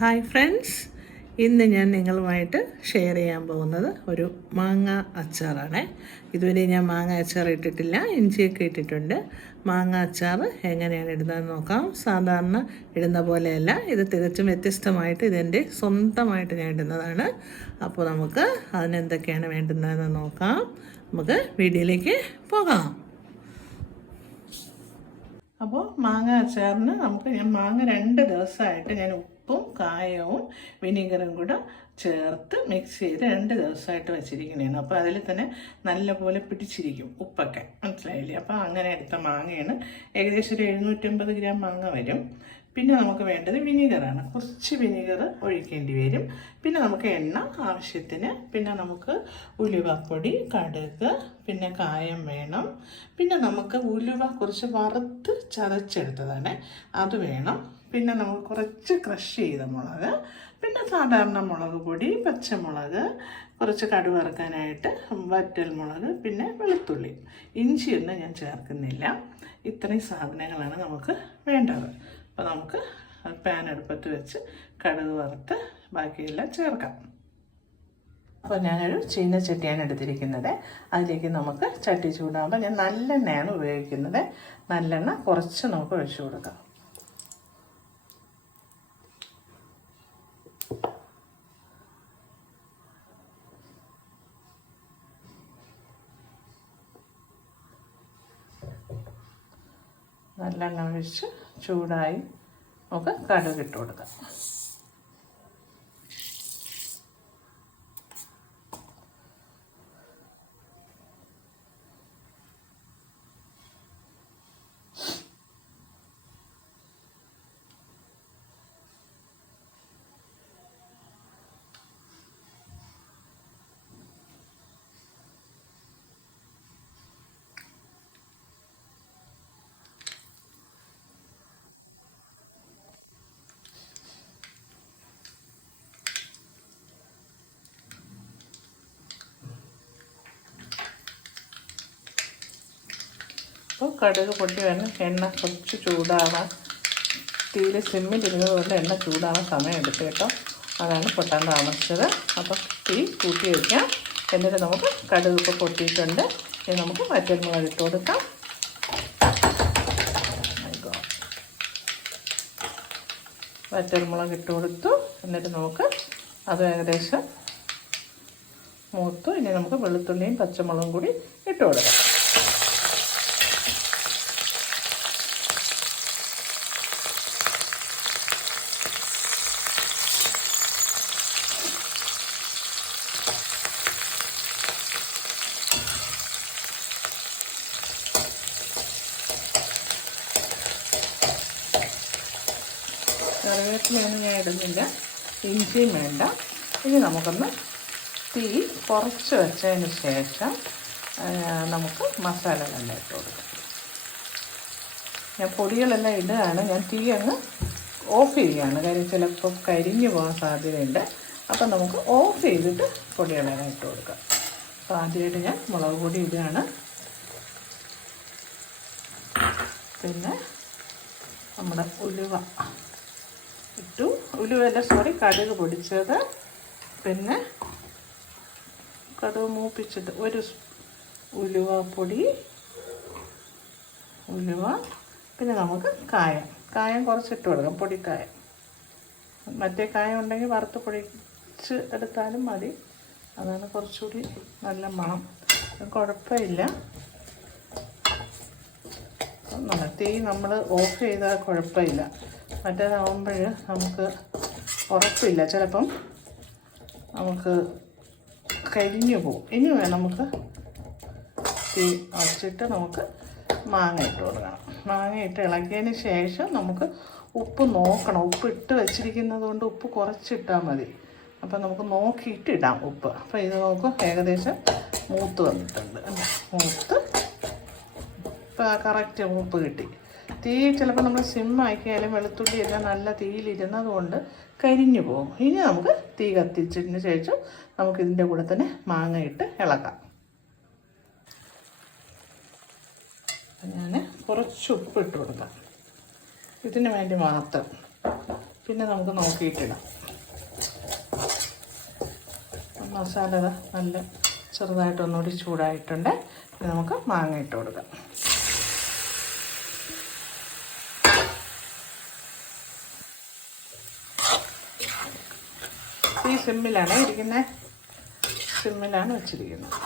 Hi friends, ഇന്ന് ഞാൻ നിങ്ങളുമായിട്ട് ഷെയർ ചെയ്യാൻ പോകുന്നത് ഒരു മാങ്ങ അച്ചാറാണ്. ഇതുവരെ ഞാൻ മാങ്ങ അച്ചാർ ഇട്ടിട്ടില്ല, ഇഞ്ചിയൊക്കെ ഇട്ടിട്ടുണ്ട്. മാങ്ങ അച്ചാർ എങ്ങനെയാണ് ഇടുന്നതെന്ന് നോക്കാം. സാധാരണ ഇടുന്ന പോലെയല്ല, ഇത് തികച്ചും വ്യത്യസ്തമായിട്ട് ഇതെൻ്റെ സ്വന്തമായിട്ട് ഞാൻ ഇടുന്നതാണ്. അപ്പോൾ നമുക്ക് അതിനെന്തൊക്കെയാണ് വേണ്ടുന്നതെന്ന് നോക്കാം. നമുക്ക് വീഡിയോയിലേക്ക് പോകാം. അപ്പോൾ മാങ്ങ അച്ചാറിന് ഞാൻ മാങ്ങ 2 ദിവസമായിട്ട് ഞാൻ ഉപ്പും കായവും വിനീഗറും കൂടെ ചേർത്ത് മിക്സ് ചെയ്ത് 2 ദിവസമായിട്ട് വെച്ചിരിക്കുന്നതാണ്. അപ്പോൾ അതിൽ തന്നെ നല്ലപോലെ പിടിച്ചിരിക്കും ഉപ്പൊക്കെ, മനസ്സിലായില്ലേ? അപ്പോൾ അങ്ങനെ എടുത്ത മാങ്ങയാണ്. ഏകദേശം ഒരു 750 ഗ്രാം മാങ്ങ വരും. പിന്നെ നമുക്ക് വേണ്ടത് വിനീഗറാണ്. കുറച്ച് വിനീഗർ ഒഴിക്കേണ്ടി വരും. പിന്നെ നമുക്ക് എണ്ണ ആവശ്യത്തിന്, പിന്നെ നമുക്ക് ഉലുവപ്പൊടി, കടുക്, പിന്നെ കായം വേണം. പിന്നെ നമുക്ക് ഉലുവ കുറച്ച് വറുത്ത് ചതച്ചെടുത്തതാണ്, അത് വേണം. പിന്നെ നമുക്ക് കുറച്ച് ക്രഷ് ചെയ്ത മുളക്, പിന്നെ സാധാരണ മുളക് പൊടി, പച്ചമുളക്, കുറച്ച് കടുക് വറുക്കാനായിട്ട് വറ്റൽ മുളക്, പിന്നെ വെളുത്തുള്ളി. ഇഞ്ചിയൊന്നും ഞാൻ ചേർക്കുന്നില്ല. ഇത്രയും സാധനങ്ങളാണ് നമുക്ക് വേണ്ടത്. അപ്പോൾ നമുക്ക് പാൻ അടുപ്പത്ത് വെച്ച് കടുക് വറുത്ത് ബാക്കിയെല്ലാം ചേർക്കാം. അപ്പോൾ ഞാനൊരു ചീനച്ചട്ടിയാണ് എടുത്തിരിക്കുന്നത്. അതിലേക്ക് നമുക്ക് ചട്ടി ചൂടാകുമ്പോൾ ഞാൻ നല്ലെണ്ണയാണ് ഉപയോഗിക്കുന്നത്. നല്ലെണ്ണ കുറച്ച് നമുക്ക് ഒഴിച്ചു കൊടുക്കാം. നല്ലെണ്ണ ഒഴിച്ച് ചൂടായി നമുക്ക് കടുക് ഇട്ട് കൊടുക്കാം. അപ്പോൾ കടുക് പൊട്ടി വരണം. എണ്ണ കുറച്ച് ചൂടാവാൻ, തീയിൽ സിമ്മിലിരുന്നത് കൊണ്ട് എണ്ണ ചൂടാവാൻ സമയം എടുത്തു കേട്ടോ. അതാണ് പൊട്ടാൻ താമസിച്ചത്. അപ്പോൾ തീ കൂട്ടി വയ്ക്കാം. എന്നിട്ട് നമുക്ക് കടുക് ഇപ്പോൾ പൊട്ടിയിട്ടുണ്ട്. ഇനി നമുക്ക് വറ്റൽമുളക് ഇട്ട് കൊടുക്കാം. വറ്റൽമുളക് ഇട്ട് കൊടുത്തു. എന്നിട്ട് നമുക്ക് അത് ഏകദേശം മൂത്തു. ഇനി നമുക്ക് വെളുത്തുള്ളിയും പച്ചമുളകും കൂടി ഇട്ട് കൊടുക്കാം. കറിവേപ്പിലയൊന്നും ഞാൻ ഇടുന്നില്ല, ഇഞ്ചിയും വേണ്ട. ഇനി നമുക്കൊന്ന് തീ കുറച്ച് വെച്ചതിന് ശേഷം നമുക്ക് മസാലകളെല്ലാം ഇട്ട് കൊടുക്കാം. ഞാൻ പൊടികളെല്ലാം ഇടുകയാണ്. ഞാൻ തീ അങ്ങ് ഓഫ് ചെയ്യുകയാണ്, കാര്യം ചിലപ്പോൾ കരിഞ്ഞു പോകാൻ സാധ്യതയുണ്ട്. അപ്പം നമുക്ക് ഓഫ് ചെയ്തിട്ട് പൊടികളെല്ലാം ഇട്ട് കൊടുക്കാം. അപ്പോൾ ആദ്യമായിട്ട് ഞാൻ മുളക് പൊടി ഇടുകയാണ്. പിന്നെ നമ്മുടെ ഉലുവ ഇട്ടു. കടുക് പൊടിച്ചത്, പിന്നെ കടുക് മൂപ്പിച്ചത്, ഒരു ഉലുവപ്പൊടി, ഉലുവ, പിന്നെ നമുക്ക് കായം കുറച്ചിട്ട് കൊടുക്കാം, പൊടിക്കായം. മറ്റേ കായം ഉണ്ടെങ്കിൽ വറുത്ത് പൊടിച്ച് എടുത്താലും മതി, അതാണ് കുറച്ചുകൂടി നല്ല മണം. കുഴപ്പമില്ല. തീ നമ്മൾ ഓഫ് ചെയ്താൽ കുഴപ്പമില്ല. മറ്റേതാവുമ്പോൾ നമുക്ക് ഉറപ്പില്ല, ചിലപ്പം നമുക്ക് കരിഞ്ഞു പോകും. ഇനി നമുക്ക് തീ അടച്ചിട്ട് നമുക്ക് മാങ്ങ ഇട്ട് കൊടുക്കണം. മാങ്ങ ഇട്ട് ഇളക്കിയതിന് ശേഷം നമുക്ക് ഉപ്പ് നോക്കണം. ഉപ്പ് ഇട്ട് വെച്ചിരിക്കുന്നത് കൊണ്ട് ഉപ്പ് കുറച്ചിട്ടാൽ മതി. അപ്പം നമുക്ക് നോക്കിയിട്ട് ഇടാം ഉപ്പ്. അപ്പോൾ ഇത് നമുക്ക് ഏകദേശം മൂത്ത് വന്നിട്ടുണ്ട്. മൂത്ത് ഇപ്പോൾ കറക്റ്റ് ഉപ്പ് കിട്ടി. തീ ചിലപ്പോൾ നമ്മൾ സിമ്മാക്കിയാലും വെളുത്തുള്ളി എല്ലാം നല്ല തീയിലിരുന്നത് കൊണ്ട് കരിഞ്ഞു പോകും. ഇനി നമുക്ക് തീ കത്തിച്ചതിന് ശേഷം നമുക്കിതിൻ്റെ കൂടെ തന്നെ മാങ്ങ ഇട്ട് ഇളക്കാം. ഞാൻ കുറച്ച് ഉപ്പ് ഇട്ട് കൊടുക്കാം, ഇതിന് വേണ്ടി മാത്രം. പിന്നെ നമുക്ക് നോക്കിയിട്ടിടാം. മസാല നല്ല ചെറുതായിട്ട് ഒന്നുകൂടി ചൂടായിട്ടുണ്ട്. പിന്നെ നമുക്ക് മാങ്ങ ഇട്ട് കൊടുക്കാം. ഈ സിമ്മിലാണ് ഇരിക്കുന്നത്, സിമ്മിലാണ് വെച്ചിരിക്കുന്നത്.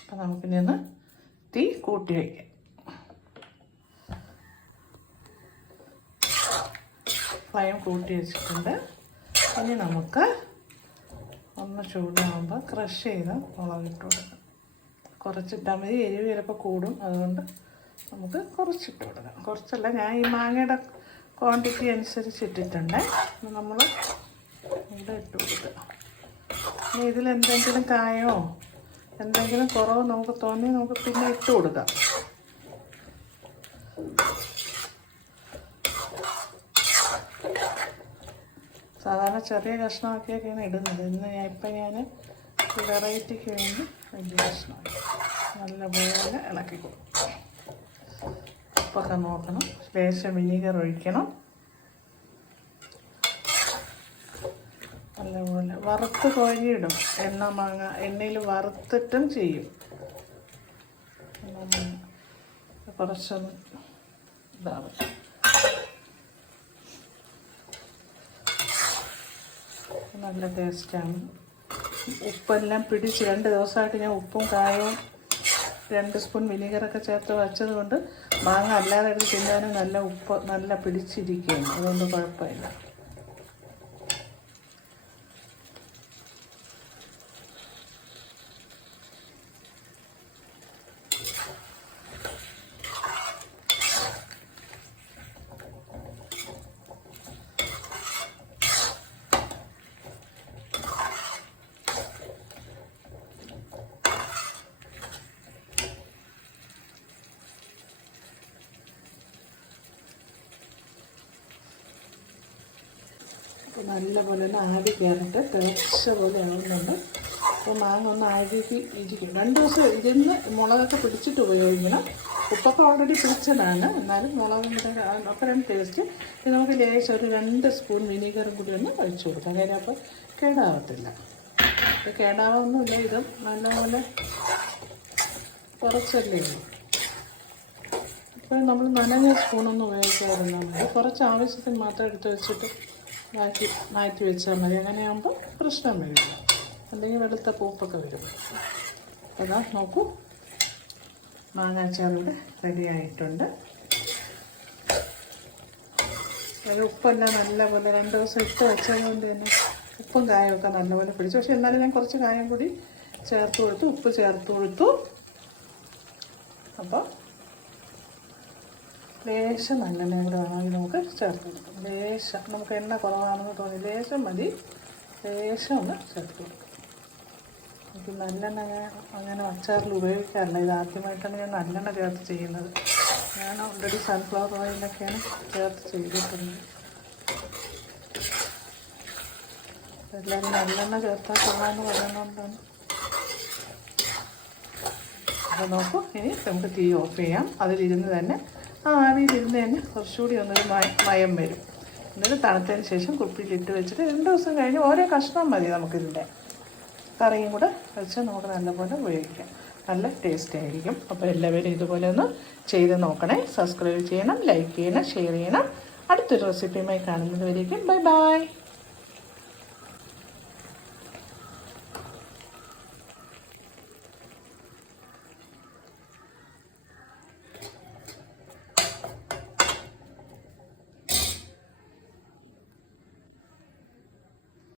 അപ്പം നമുക്കിനി ഒന്ന് തീ കൂട്ടി വയ്ക്കാം. ഫ്ലെയിം കൂട്ടി വെച്ചിട്ടുണ്ട്. ഇനി നമുക്ക് ഒന്ന് ചൂടാകുമ്പോൾ ക്രഷ് ചെയ്ത് മുളകിട്ട് കൊടുക്കാം. കുറച്ചിട്ടാൽ മതി, എരിവ് ചിലപ്പോൾ കൂടും, അതുകൊണ്ട് നമുക്ക് കുറച്ചിട്ട് കൊടുക്കാം. കുറച്ചല്ല, ഞാൻ ഈ മാങ്ങയുടെ ക്വാണ്ടിറ്റി അനുസരിച്ച് ഇട്ടിട്ടുണ്ട്. നമ്മൾ ഇവിടെ ഇട്ട് കൊടുക്കുക. ഇനി ഇതിലെന്തെങ്കിലും കായോ എന്തെങ്കിലും കുറവ് നമുക്ക് തോന്നി നമുക്ക് പിന്നെ ഇട്ട് കൊടുക്കാം. സാധാരണ ചെറിയ കഷ്ണമാക്കിയൊക്കെയാണ് ഇടുന്നത്. ഇന്ന് ഞാൻ വെറൈറ്റിക്ക് വേണ്ടി വലിയ കഷ്ണമാക്കി നല്ലപോലെ ഇളക്കി കൊടുക്കും. ഉപ്പൊക്കെ നോക്കണം. ലേശം വിനീഗർ ഒഴിക്കണം. നല്ലപോലെ വറുത്ത് കോരിയിടും. മാങ്ങ എണ്ണയിൽ വറുത്തിട്ടും ചെയ്യും. കുറച്ചൊന്ന് ഇതാവും. നല്ല ടേസ്റ്റാണ്. ഉപ്പെല്ലാം പിടിച്ച് 2 ദിവസമായിട്ട് ഞാൻ ഉപ്പും കായവും 2 സ്പൂൺ വിനീഗറൊക്കെ ചേർത്ത് വച്ചത് കൊണ്ട് മാങ്ങ അല്ലാതെ എടുത്ത് തിന്നാനും നല്ല ഉപ്പ് നല്ല പിടിച്ചിരിക്കുകയാണ്. അതുകൊണ്ട് കുഴപ്പമില്ല. നല്ലപോലെ ഒന്ന് ആവി കയറിട്ട് തിളച്ച പോലെ ആവുന്നുണ്ട്. അപ്പോൾ മാങ്ങ ഒന്ന് ആവിക്ക് ഇരിക്കും. 2 ദിവസം ഇരുന്ന് മുളകൊക്കെ പിടിച്ചിട്ട് ഉപയോഗിക്കണം. ഉപ്പൊക്കെ ഓൾറെഡി പിടിച്ചതാണ്, എന്നാലും മുളകും കൂടെ അപ്പോഴാണ് ടേസ്റ്റ്. ഇത് നമുക്ക് ലേശം ഒരു 2 സ്പൂൺ വിനീഗറും കൂടി ഒന്ന് ഒഴിച്ചു കൊടുക്കാം. കാര്യം അപ്പോൾ കേടാവത്തില്ല. അപ്പോൾ കേടാവൊന്നുമില്ല. ഇത് നല്ലപോലെ കുറച്ചല്ലേ ഉള്ളൂ. ഇപ്പോൾ നമ്മൾ നനഞ്ഞ സ്പൂണൊന്നും ഉപയോഗിക്കാറുണ്ട്. കുറച്ച് ആവശ്യത്തിന് മാത്രം എടുത്ത് വെച്ചിട്ട് മാറ്റി വെച്ചാൽ മതി. അങ്ങനെയാകുമ്പോൾ പ്രശ്നം വരില്ല. അല്ലെങ്കിൽ വെളുത്ത പൂപ്പൊക്കെ വരും. അതാ നോക്കൂ, മാങ്ങാച്ചാർ ഇവിടെ റെഡി ആയിട്ടുണ്ട്. അത് ഉപ്പെല്ലാം നല്ലപോലെ 2 ദിവസം ഇട്ട് വെച്ചത് കൊണ്ട് തന്നെ ഉപ്പും കായമൊക്കെ നല്ലപോലെ പിടിച്ചു. പക്ഷെ എന്നാലും ഞാൻ കുറച്ച് കായം കൂടി ചേർത്ത് കൊടുത്തു, ഉപ്പ് ചേർത്ത് കൊടുത്തു. അപ്പോൾ ലേശം നല്ലെണ്ണ കൂടെ വേണമെങ്കിൽ നമുക്ക് ചേർത്ത് കൊടുക്കും. ലേശം നമുക്ക് എണ്ണ കുറവാണെന്ന് തോന്നി ലേശം മതി. ലേശം ഒന്ന് ചേർത്ത് കൊടുക്കും. എനിക്ക് നല്ലെണ്ണ അങ്ങനെ അച്ചാറിൽ ഉപയോഗിക്കാറില്ല. ഇത് ആദ്യമായിട്ടാണ് ഞാൻ നല്ലെണ്ണ ചേർത്ത് ചെയ്യുന്നത്. ഞാൻ ഓൾറെഡി സൺഫ്ലവർ ഓയിലൊക്കെയാണ് ചേർത്ത് ചെയ്തിട്ടുണ്ട്. എല്ലാവരും നല്ലെണ്ണ ചേർത്താൽ കൊള്ളാമെന്ന് പറയുന്നതുകൊണ്ടാണ്. അപ്പോൾ നോക്കൂ, ഇനി നമുക്ക് തീ ഓഫ് ചെയ്യാം. അതിലിരുന്ന് തന്നെ ആവിയിലിരുന്ന് തന്നെ കുറച്ചുകൂടി ഒന്നൊരു മയം വരും. എന്നിട്ട് തണുത്തതിന് ശേഷം കുപ്പിയിലിട്ട് വെച്ചിട്ട് 2 ദിവസം കഴിഞ്ഞ് ഓരോ കഷ്ണം മതി നമുക്കിതിൻ്റെ. കറിയും കൂടെ വെച്ച് നമുക്ക് നല്ലപോലെ ഉപയോഗിക്കാം. നല്ല ടേസ്റ്റ് ആയിരിക്കും. അപ്പോൾ എല്ലാവരും ഇതുപോലെ ഒന്ന് ചെയ്ത് നോക്കണേ. സബ്സ്ക്രൈബ് ചെയ്യണം, ലൈക്ക് ചെയ്യണം, ഷെയർ ചെയ്യണം. അടുത്തൊരു റെസിപ്പിയുമായി കാണുന്നത് വരേക്കും ബൈ ബൈ.